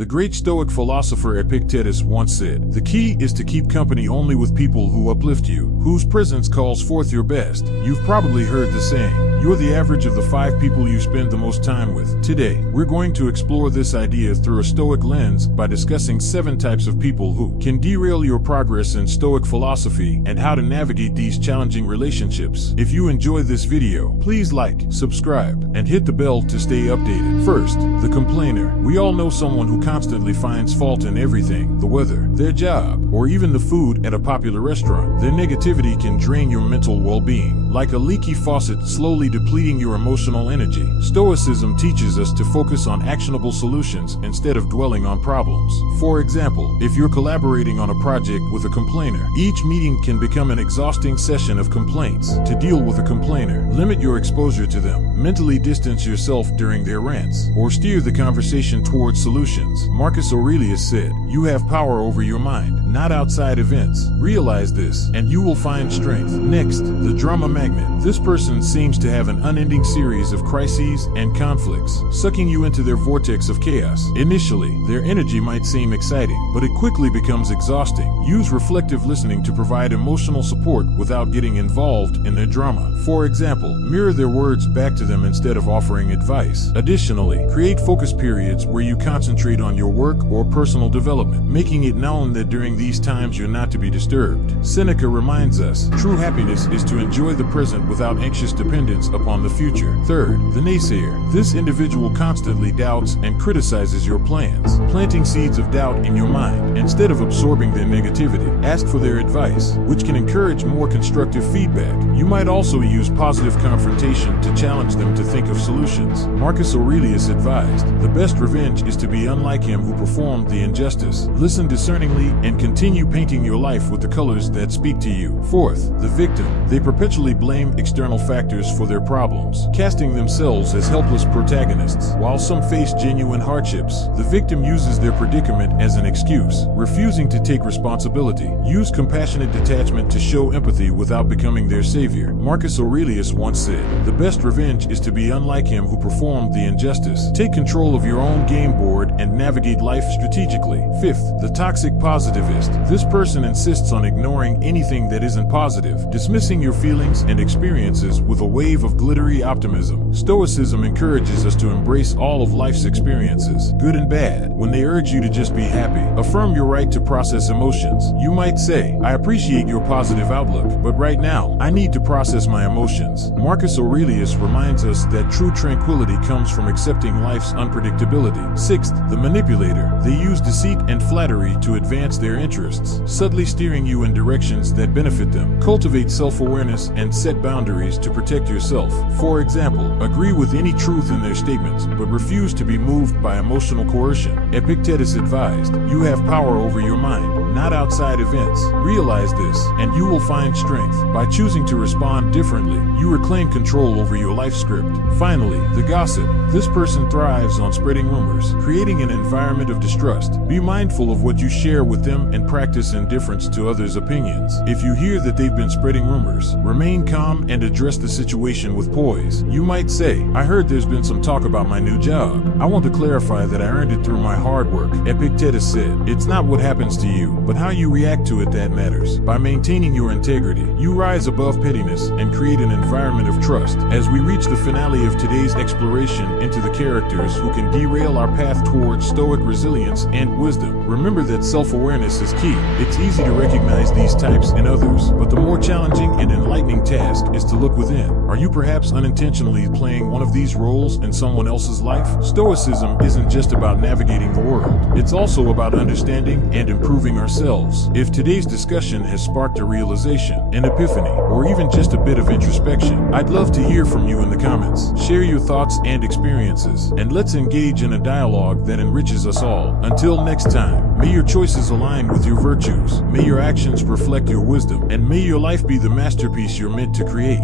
The great Stoic philosopher Epictetus once said, "The key is to keep company only with people who uplift you, whose presence calls forth your best." You've probably heard the saying, "You're the average of the 5 people you spend the most time with." Today, we're going to explore this idea through a Stoic lens by discussing 7 types of people who can derail your progress in Stoic philosophy and how to navigate these challenging relationships. If you enjoy this video, please like, subscribe, and hit the bell to stay updated. First, the complainer. We all know someone who constantly finds fault in everything: the weather, their job, or even the food at a popular restaurant. Their negativity can drain your mental well-being, like a leaky faucet slowly depleting your emotional energy. Stoicism teaches us to focus on actionable solutions instead of dwelling on problems. For example, if you're collaborating on a project with a complainer, each meeting can become an exhausting session of complaints. To deal with a complainer, limit your exposure to them, mentally distance yourself during their rants, or steer the conversation towards solutions. Marcus Aurelius said, "You have power over your mind, not outside events. Realize this, and you will find strength." Next, the drama magnet. This person seems to have an unending series of crises and conflicts, sucking you into their vortex of chaos. Initially, their energy might seem exciting, but it quickly becomes exhausting. Use reflective listening to provide emotional support without getting involved in their drama. For example, mirror their words back to them instead of offering advice. Additionally, create focus periods where you concentrate on your work or personal development, making it known that during these times you're not to be disturbed. Seneca reminds us, true happiness is to enjoy the present without anxious dependence upon the future. Third, the naysayer. This individual constantly doubts and criticizes your plans, planting seeds of doubt in your mind. Instead of absorbing their negativity, ask for their advice, which can encourage more constructive feedback. You might also use positive confrontation to challenge them to think of solutions. Marcus Aurelius advised, "The best revenge is to be unlike him who performed the injustice." Listen discerningly and continue painting your life with the colors that speak to you. Fourth, the victim. They perpetually blame external factors for their problems, casting themselves as helpless protagonists. While some face genuine hardships, the victim uses their predicament as an excuse, refusing to take responsibility. Use compassionate detachment to show empathy without becoming their savior. Marcus Aurelius once said, "The best revenge is to be unlike him who performed the injustice." Take control of your own game board and navigate life strategically. Fifth, the toxic positivist. This person insists on ignoring anything that isn't positive, dismissing your feelings and experiences with a wave of glittery optimism. Stoicism encourages us to embrace all of life's experiences, good and bad. When they urge you to just be happy, affirm your right to process emotions. You might say, "I appreciate your positive outlook, but right now, I need to process my emotions." Marcus Aurelius reminds us that true tranquility comes from accepting life's unpredictability. Sixth, the manipulator. They use deceit and flattery to advance their interests, subtly steering you in directions that benefit them. Cultivate self-awareness and set boundaries to protect yourself. For example, agree with any truth in their statements, but refuse to be moved by emotional coercion. Epictetus advised, "You have power over your mind, not outside events. Realize this, and you will find strength." By choosing to respond differently, you reclaim control over your life script. Finally, the gossip. This person thrives on spreading rumors, creating an environment of distrust. Be mindful of what you share with them and practice indifference to others' opinions. If you hear that they've been spreading rumors, remain calm and address the situation with poise. You might say, "I heard there's been some talk about my new job. I want to clarify that I earned it through my hard work." Epictetus said, "It's not what happens to you, but how you react to it that matters." By maintaining your integrity, you rise above pettiness and create an environment of trust. As we reach the finale of today's exploration into the characters who can derail our path towards Stoic resilience and wisdom, remember that self-awareness is key. It's easy to recognize these types in others, but the more challenging and enlightening task is to look within. Are you perhaps unintentionally playing one of these roles in someone else's life? Stoicism isn't just about navigating the world. It's also about understanding and improving ourselves. If today's discussion has sparked a realization, an epiphany, or even just a bit of introspection, I'd love to hear from you in the comments. Share your thoughts and experiences, and let's engage in a dialogue that enriches us all. Until next time, may your choices align with your virtues, may your actions reflect your wisdom, and may your life be the masterpiece you're meant to create.